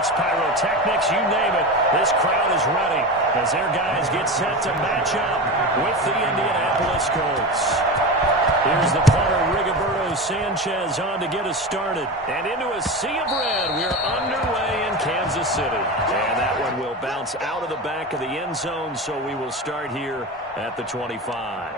fireworks, pyrotechnics, you name it. This crowd is ready as their guys get set to match up with the Indianapolis Colts. Here's the punter, Rigoberto Sanchez, on to get us started. And into a sea of red, we're underway in Kansas City. And that one will bounce out of the back of the end zone, so we will start here at the 25.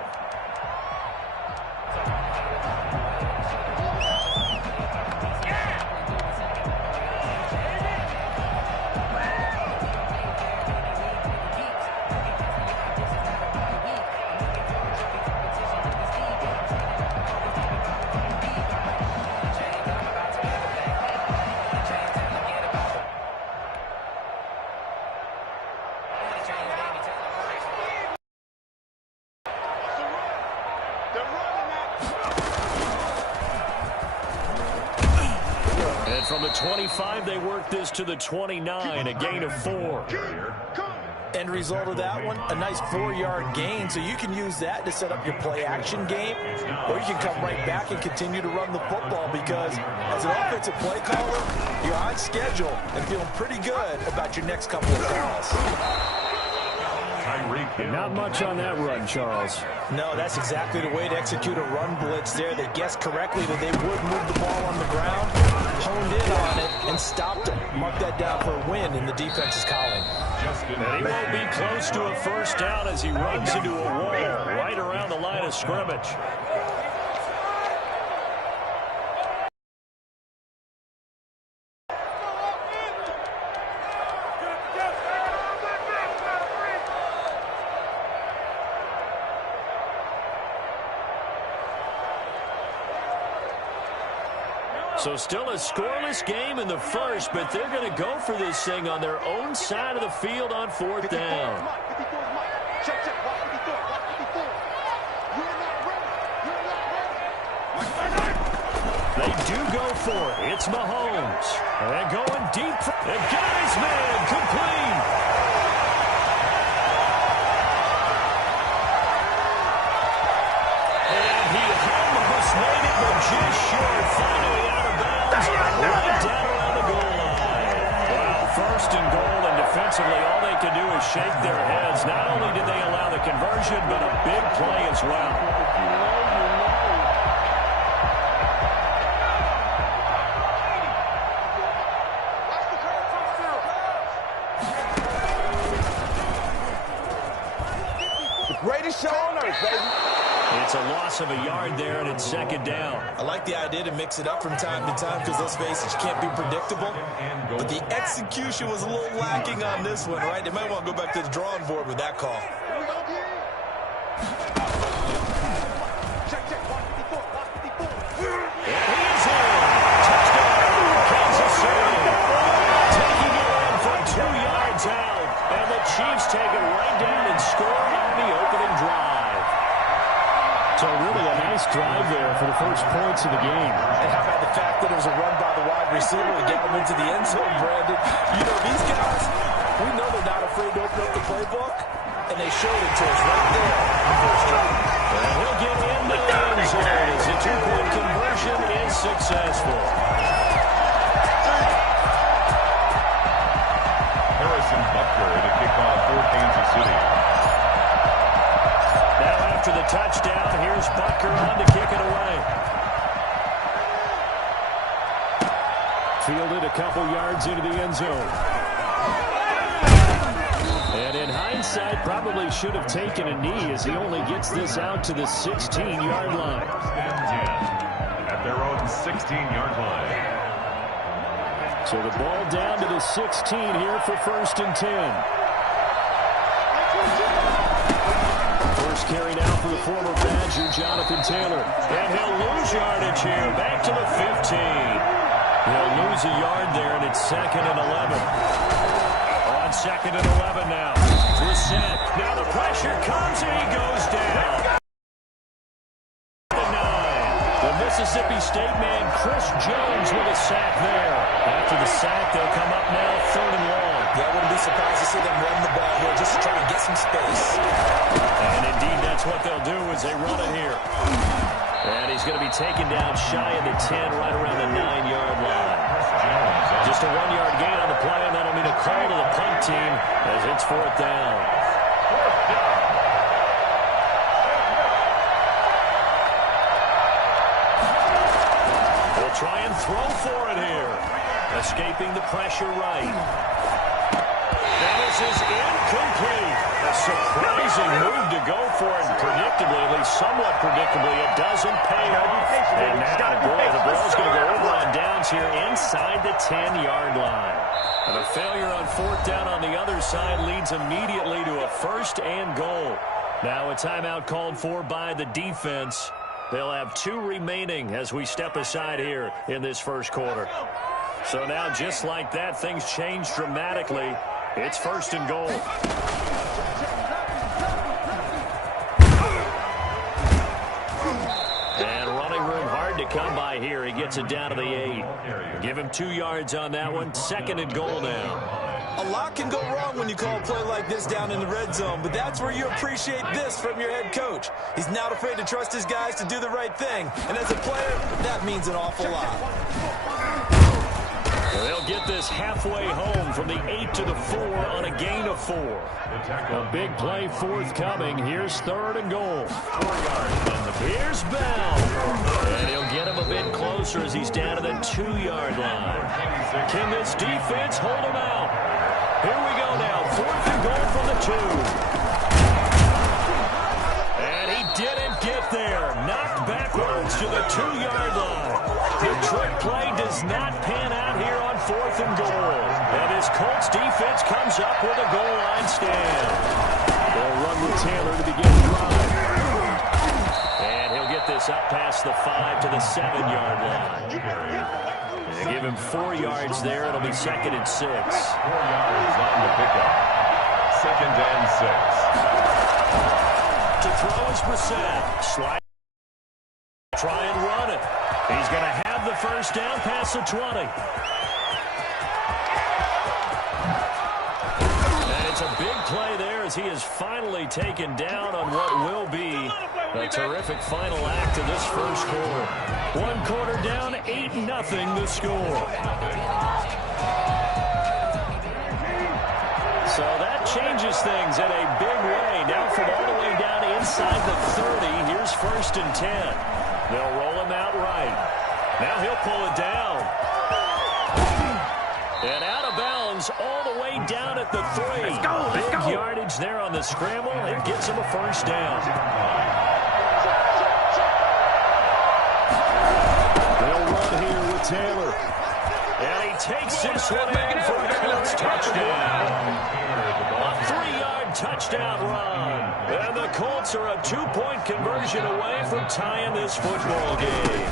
From the 25, they work this to the 29, a gain of 4. End result of that one, a nice 4-yard gain, so you can use that to set up your play-action game, or you can come right back and continue to run the football because as an offensive play caller, you're on schedule and feeling pretty good about your next couple of calls. Tyreek. Not much on that run, Charles. No, that's exactly the way to execute a run blitz there. They guessed correctly that they would move the ball on the ground, honed in on it, and stopped them. Mark that down for a win in the defense's column. And he won't be close to a first down as he runs into a wall right around the line of scrimmage. So still a scoreless game in the first, but they're going to go for this thing on their own side of the field on 4th down. They do go for it. It's Mahomes. And going deep. And got his man complete. And he almost made it, but just short. Finally out of bounds, right down around the goal line. Well, 1st and goal, and defensively, all they can do is shake their heads. Not only did they allow the conversion, but a big play as well. Greatest show on earth, baby. It's a loss of a yard there, and it's 2nd down. I like the idea to mix it up from time to time because, let's face it, you can't be predictable. But the execution was a little lacking on this one, right? They might want to go back to the drawing board with that call. And he's in. Touchdown, Kansas City. Taking it in from 2 yards out. And the Chiefs take it right down and score on the opening drive. So really a nice drive there for the first points of the game. And how about the fact that it was a run by the wide receiver to get him into the end zone, Brandon? You know, these guys, we know they're not afraid to open up the playbook, and they showed it to us right there on the first drive. And he'll get into the end zone as the 2-point conversion is successful. Harrison Butker to kick off for Kansas City. Now after the touchdown, here's Butker on to kick it away. Fielded a couple yards into the end zone. And in hindsight, probably should have taken a knee as he only gets this out to the 16-yard line. At their own 16-yard line. So the ball down to the 16 here for 1st and 10. First carry now for the former Badger, Jonathan Taylor. And he'll lose yardage here, back to the 15. He'll lose a yard there, and it's 2nd and 11. On 2nd and 11 now. Reset. Now the pressure comes, and he goes down. The 9. The Mississippi State man, Chris Jones, with a sack there. After the sack, they'll come up now 3rd and long. Yeah, I wouldn't be surprised to see them run the ball here just to try and get some space. And indeed, that's what they'll do as they run it here. And he's going to be taken down shy of the 10, right around the 9-yard line. Just a 1-yard gain on the play, and that'll mean a call to the punt team as it's 4th down. They'll try and throw for it here. Escaping the pressure right. Now this is incomplete. A surprising move to go for it. Predictably, at least somewhat predictably, it doesn't pay off. And now, boy, the ball's going to go over on downs here inside the 10-yard line. And a failure on 4th down on the other side leads immediately to a 1st and goal. Now a timeout called for by the defense. They'll have 2 remaining as we step aside here in this first quarter. So now, just like that, things change dramatically. It's 1st and goal. And running room hard to come by here. He gets it down to the 8. Give him 2 yards on that one. 2nd and goal now. A lot can go wrong when you call a play like this down in the red zone, but that's where you appreciate this from your head coach. He's not afraid to trust his guys to do the right thing, and as a player, that means an awful lot. They'll get this halfway home from the 8 to the 4 on a gain of 4. A big play forthcoming. Here's 3rd and goal. Here's Bell. And he'll get him a bit closer as he's down to the 2-yard line. Can this defense hold him out? Here we go now. 4th and goal from the 2. And he didn't get there. Knocked backwards to the 2-yard line. The trick play does not pan out here on 4th and goal. And his Colts defense comes up with a goal line stand. They'll run with Taylor to begin the drive. And he'll get this up past the 5 to the 7-yard line. They give him 4 yards there. It'll be 2nd and 6. 4 yards on the pickup. 2nd and 6. To throw is Brissett. Slide. Try and run it. He's going to have the 1st down past the 20. And it's a big play there as he is finally taken down on what will be a terrific final act of this first quarter. 1 quarter down, 8-0 the score. So that changes things in a big way. Now from all the way down inside the 30, here's 1st and 10. They'll roll him out right. Now he'll pull it down. And out of bounds all the way down at the 3. Let's go. Big yardage there on the scramble. It gets him a 1st down. They'll run here with Taylor. And he takes this one in for a Colts touchdown. A 3-yard touchdown run. And the Colts are a 2-point conversion away from tying this football game.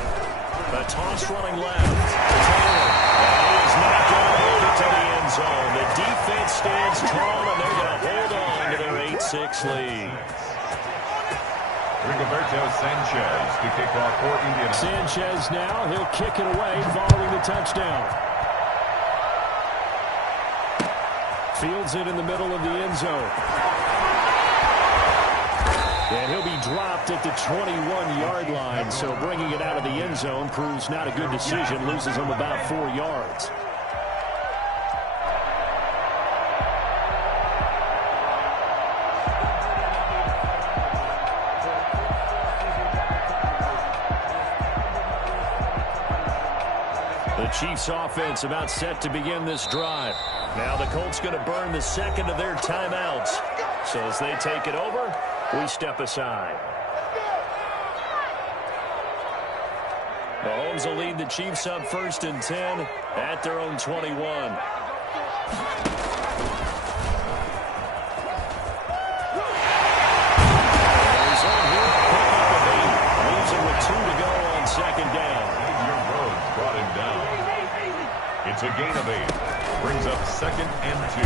The toss running left. Taylor. And he is not going to hold it to the end zone. The defense stands tall, and they're going to hold on to their 8-6 lead. Rigoberto Sanchez to kick off for Indiana. Sanchez now, he'll kick it away following the touchdown. Fields it in the middle of the end zone. And he'll be dropped at the 21-yard line, so bringing it out of the end zone proves not a good decision, loses him about 4 yards. The Chiefs offense about set to begin this drive. Now the Colts going to burn the 2nd of their timeouts. So as they take it over, we step aside. Mahomes will lead the Chiefs up 1st and 10 at their own 21. He's on here, pick up a 8. Leaves him with 2 to go on 2nd down. Rhodes brought him down. It's a gain of 8. Brings up 2nd and 2.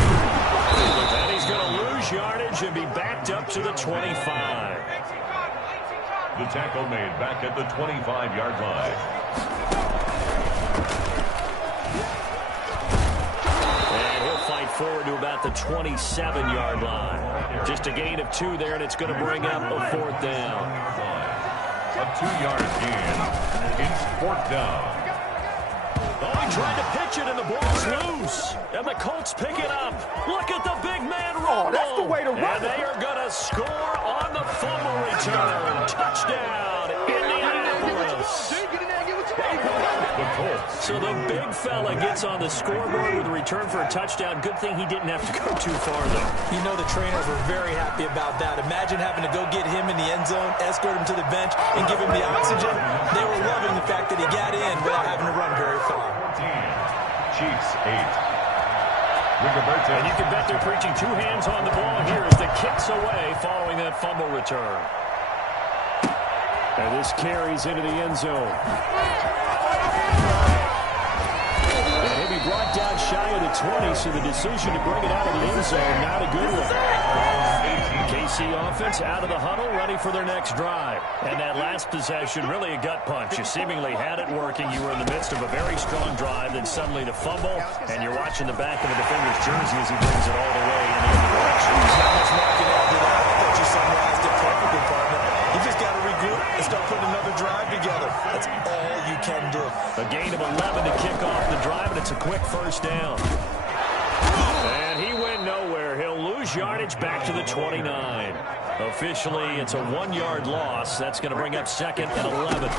And he's going to lose yardage and be backed up to the 25. The tackle made back at the 25-yard line. And he'll fight forward to about the 27-yard line. Just a gain of 2 there, and it's going to bring up a 4th down. A 2-yard gain. It's 4th down. Oh, he tried to pitch it, and the ball's loose. And the Colts pick it up. Look at the big man roll. Oh, that's the way to run And they are going to score on the fumble return. Touchdown, Indianapolis. So the big fella gets on the scoreboard with a return for a touchdown. Good thing he didn't have to go too far, though. You know the trainers were very happy about that. Imagine having to go get him in the end zone, escort him to the bench, and give him the oxygen. They were loving the fact that he got in without having to run very far. Chiefs 8. And you can bet they're preaching two hands on the ball here as the kick's away following that fumble return. And this carries into the end zone. And he'll be brought down shy of the 20, so the decision to bring it out of the end zone, not a good one. KC offense out of the huddle, ready for their next drive. And that last possession, really a gut punch. You seemingly had it working. You were in the midst of a very strong drive, then suddenly the fumble, and you're watching the back of the defender's jersey as he brings it all the way in the other direction. Not much more I can add to that. I thought you summarized it perfectly, partner. You just got to regroup and start putting another drive together. That's all you can do. A gain of 11 to kick off the drive, and it's a quick first down. And he went nowhere. He'll lose yardage back to the 29. Officially, it's a 1-yard loss. That's going to bring up 2nd and 11.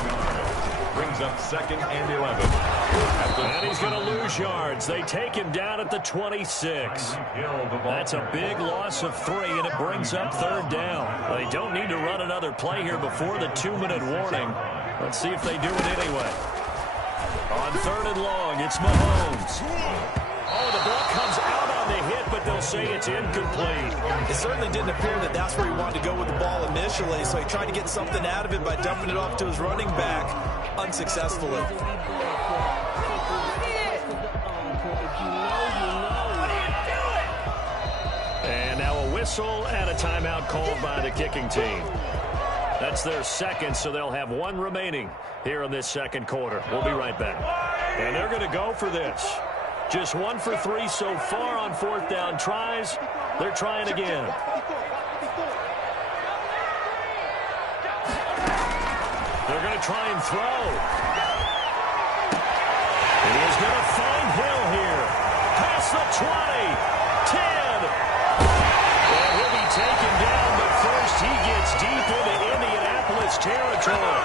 Brings up 2nd and 11. And he's going to lose yards. They take him down at the 26. That's a big loss of 3, and it brings up 3rd down. They don't need to run another play here before the 2-minute warning. Let's see if they do it anyway. On 3rd and long, it's Mahomes. Oh, the ball comes out on the hit, but they'll say it's incomplete. It certainly didn't appear that that's where he wanted to go with the ball initially, so he tried to get something out of it by dumping it off to his running back unsuccessfully. And now a whistle and a timeout called by the kicking team. That's their 2nd, so they'll have 1 remaining here in this 2nd quarter. We'll be right back. And they're going to go for this. Just 1 for 3 so far on 4th down tries. They're trying again. They're going to try and throw. And he's going to find Hill here. Past the 20. 10. And he'll be taken down, but first he gets deep into Indianapolis territory.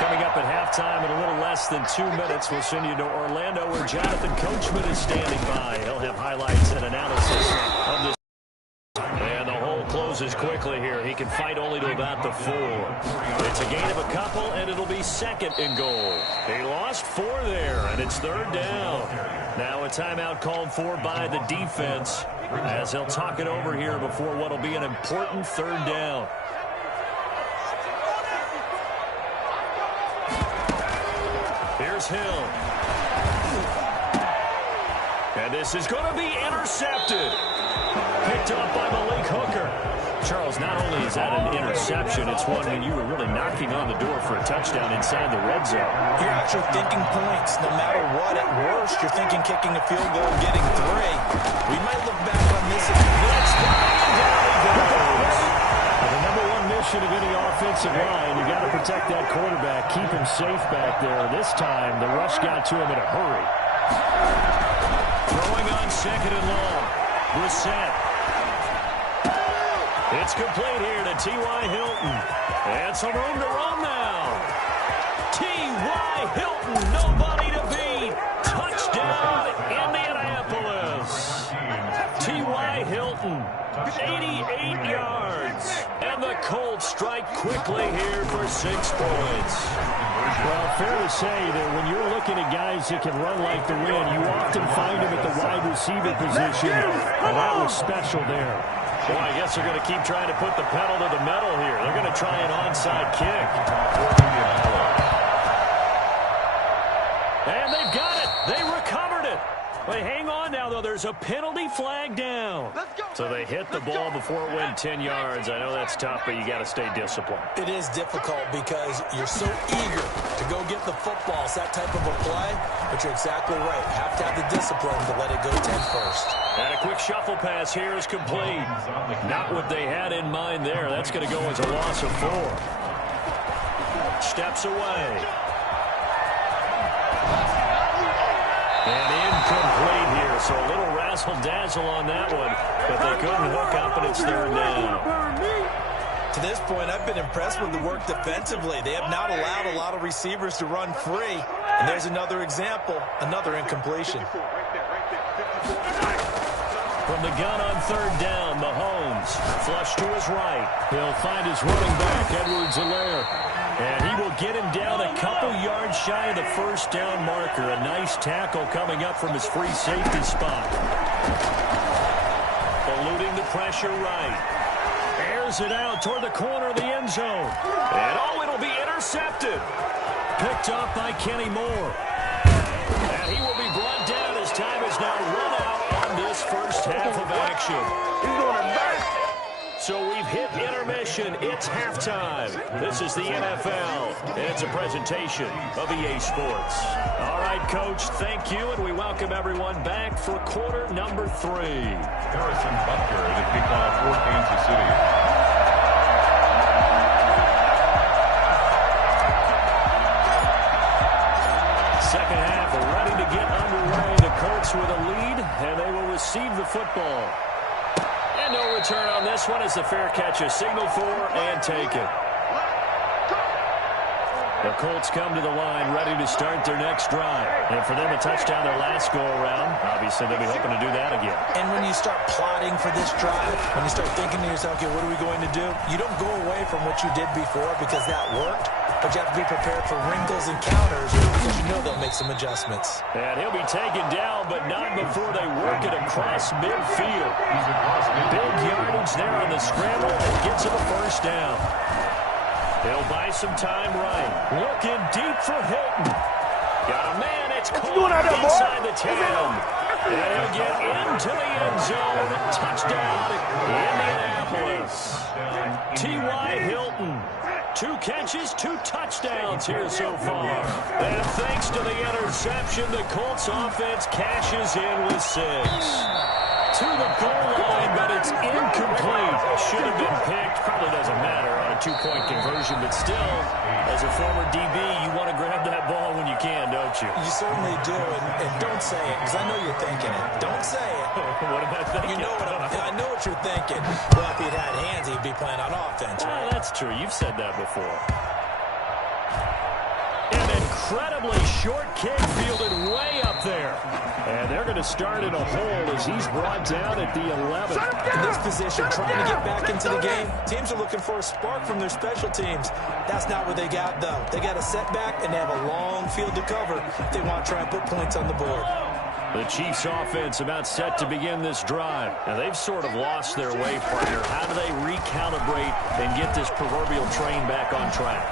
Coming up at halftime in a little less than 2 minutes, we'll send you to Orlando where Jonathan Coachman is standing by. He'll have highlights and analysis of this. And the hole closes quickly here. He can fight only to about the 4. It's a gain of a couple, and it'll be 2nd and goal. He lost 4 there, and it's 3rd down. Now a timeout called for by the defense as he'll talk it over here before what will be an important 3rd down. Here's Hill. And this is going to be intercepted. Picked up by Malik Hooker. Charles, not only is that an interception, it's one when you were really knocking on the door for a touchdown inside the red zone. You're actually thinking points. No matter what, at worst, you're thinking kicking a field goal and getting 3. We might look back on this as a blitz. The number 1 mission of any offensive line, you got to protect that quarterback, keep him safe back there. This time, the rush got to him in a hurry. Throwing on 2nd and long. Brissett. It's complete here to T.Y. Hilton. And some room to run now. T.Y. Hilton, nobody to beat. Touchdown, Indianapolis. T.Y. Hilton, 88 yards. And the Colts strike quickly here for 6 points. Well, fair to say that when you're looking at guys that can run like the wind, you often find them at the wide receiver position, and that was special there. Well, I guess they're going to keep trying to put the pedal to the metal here. They're going to try an onside kick. And they've got it. They recovered it. But hang on now, though. There's a penalty flag down. So they hit the ball before it went 10 yards. I know that's tough, but you got to stay disciplined. It is difficult because you're so eager to go get the football. It's that type of a play, but you're exactly right. Have to have the discipline to let it go 10 first. And a quick shuffle pass here is complete. Not what they had in mind there. That's going to go as a loss of 4. Steps away. And incomplete here, so a little razzle-dazzle on that one, but they couldn't hook up, and it's third down. To this point, I've been impressed with the work defensively. They have not allowed a lot of receivers to run free. And there's another example, another incompletion. From the gun on third down, Mahomes flush to his right. He'll find his running back, Edwards-Helaire. And he will get him down a couple yards shy of the first down marker. A nice tackle coming up from his free safety spot. Eluding the pressure right. Airs it out toward the corner of the end zone. And it'll be intercepted. Picked off by Kenny Moore. And he will be brought down as time is now run out on this first half of action. He's doing it back. So we've hit intermission. It's halftime. This is the NFL, and it's a presentation of EA Sports. All right, Coach, thank you, and we welcome everyone back for quarter number 3. Harrison Butker to kick off for Kansas City. Second half ready to get underway. The Colts with a lead, and they will receive the football. And no return on this one as the fair catch is signaled for and taken. The Colts come to the line ready to start their next drive. And for them to touchdown their last go-around, obviously they'll be hoping to do that again. And when you start plotting for this drive, when you start thinking to yourself, okay, what are we going to do? You don't go away from what you did before because that worked, but you have to be prepared for wrinkles and counters because you know they'll make some adjustments. And he'll be taken down, but not before they work it across midfield. Big yardage there on the scramble and gets him a first down. He'll buy some time right. Looking deep for Hilton. Got a man. It's caught inside the 10. And he'll get into the end zone. Touchdown, Indianapolis. T.Y. Hilton. 2 catches, 2 touchdowns here so far. And thanks to the interception, the Colts offense cashes in with 6. To the goal line, but it's incomplete. Should have been picked. Probably doesn't matter on a 2-point conversion, but still, as a former DB, you want to grab that ball when you can, don't you? You certainly do, and don't say it, because I know you're thinking it. Don't say it. What am I thinking? You know I know what you're thinking. Well, if he'd had hands, he'd be playing on offense, right? Oh, that's true. You've said that before. An incredibly short kick fielded way up there. And they're going to start in a hole as he's brought down at the 11. In this position, trying to get back into the game, teams are looking for a spark from their special teams. That's not what they got, though. They got a setback, and they have a long field to cover if they want to try and put points on the board. The Chiefs offense about set to begin this drive. Now, they've sort of lost their way, partner. How do they recalibrate and get this proverbial train back on track?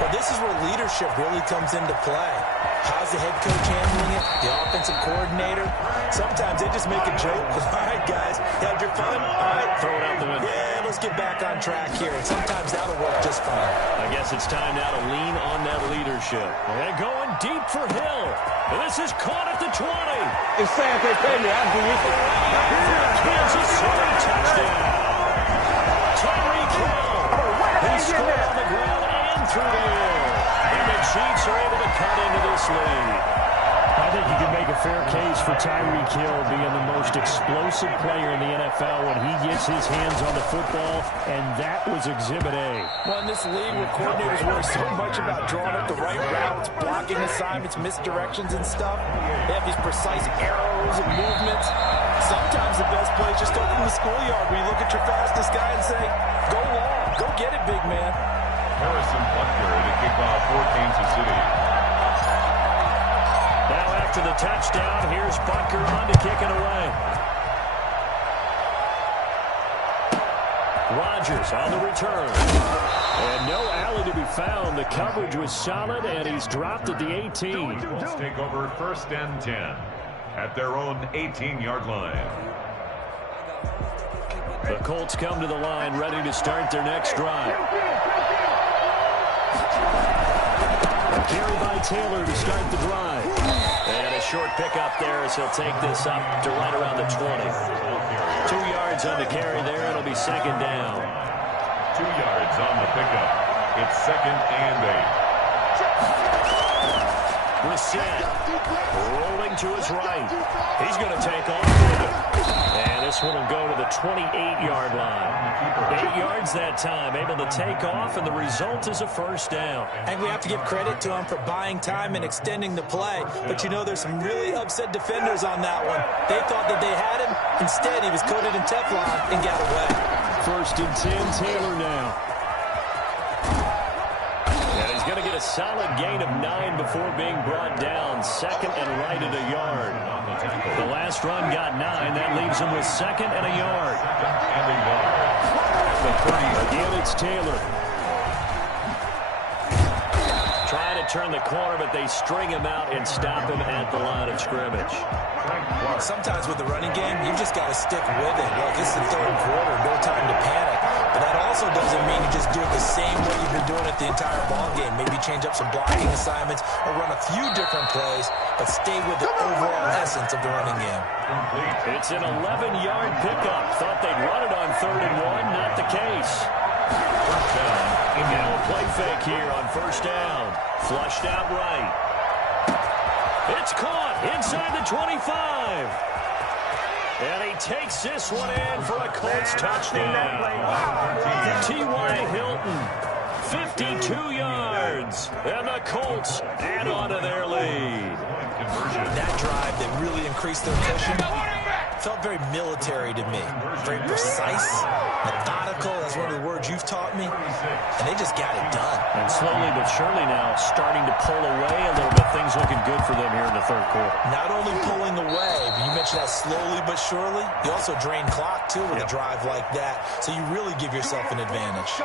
Well, this is where leadership really comes into play. How's the head coach handling it? The offensive coordinator? Sometimes they just make a joke. All right, guys, had your fun? All right. Throw it out the window. Yeah, let's get back on track here. And sometimes that'll work just fine. I guess it's time now to lean on that leadership. And going deep for Hill. And this is caught at the 20. It's saying they pay me. I'll do it. Kansas City touchdown. Tyreek Hill. He scored on the ground and through the air. And the Chiefs are able to cut into this lead. I think you can make a fair case for Tyreek Hill being the most explosive player in the NFL when he gets his hands on the football, and that was Exhibit A. Well, in this league where coordinators worry so much about drawing up the right routes, blocking assignments, misdirections and stuff, they have these precise arrows and movements. Sometimes the best play is just go from the schoolyard where you look at your fastest guy and say, go long, go get it, big man. Harrison Butker to kick off for Kansas City. Now after the touchdown, here's Butker on to kick it away. Rodgers on the return. And no alley to be found. The coverage was solid, and he's dropped at the 18. Let's take over 1st and 10 at their own 18-yard line. The Colts come to the line ready to start their next drive. A carry by Taylor to start the drive. And a short pickup there as he'll take this up to right around the 20. 2 yards on the carry there. It'll be second down. 2 yards on the pickup. It's 2nd and 8. Brissett rolling him to his right. He's going to take off with it. And this one will go to the 28-yard line. 8 yards that time, able to take off, and the result is a first down. And we have to give credit to him for buying time and extending the play. But you know, there's some really upset defenders on that one. They thought that they had him. Instead, he was coated in Teflon and got away. 1st and 10, Taylor now. And he's going to get a solid gain of 9 before being brought down. 2nd and right at a yard. The last run got 9. That leaves him with 2nd and a yard. Again, it's Taylor. Trying to turn the corner, but they string him out and stop him at the line of scrimmage. Sometimes with the running game, you just got to stick with it. Look, it's the 3rd quarter, no time to panic. But that also doesn't mean you just do it the same way you've been doing it the entire ball game. Maybe change up some blocking assignments or run a few different plays, but stay with the overall essence of the running game. It's an 11-yard pickup. Thought they'd run it on 3rd and 1. Not the case. Now a play fake here on 1st down. Flushed out right. It's caught inside the 25. And he takes this one in for a Colts touchdown. T.Y. Hilton, 52 yards. And the Colts add on to their lead. That drive that really increased their cushion felt very military to me. Very precise, methodical. That's one of the words you've taught me. And they just got it done. And slowly but surely now starting to pull away a little bit. Things looking good for them here in the 3rd quarter. Not only pulling away, but you mentioned that slowly but surely. You also drain clock, too, with a drive like that. So you really give yourself an advantage.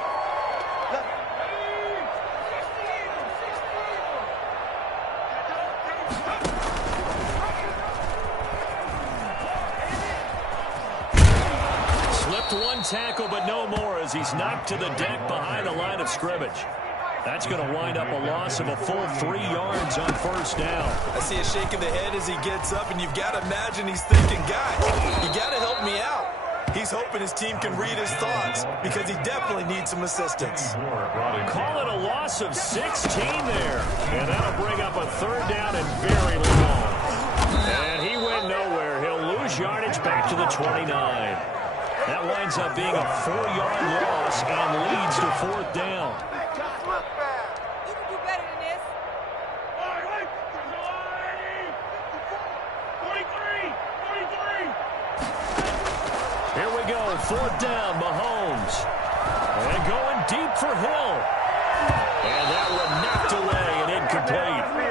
One tackle, but no more as he's knocked to the deck behind the line of scrimmage. That's going to wind up a loss of a full 3 yards on 1st down. I see a shake of the head as he gets up, and you've got to imagine he's thinking, guys, you got to help me out. He's hoping his team can read his thoughts because he definitely needs some assistance. Call it a loss of 16 there. And that'll bring up a 3rd down and very long. And he went nowhere. He'll lose yardage back to the 29. That winds up being a 4-yard loss and leads to 4th down. You can do better than this. Here we go, 4th down, Mahomes. And going deep for Hill. And that one knocked away and incomplete.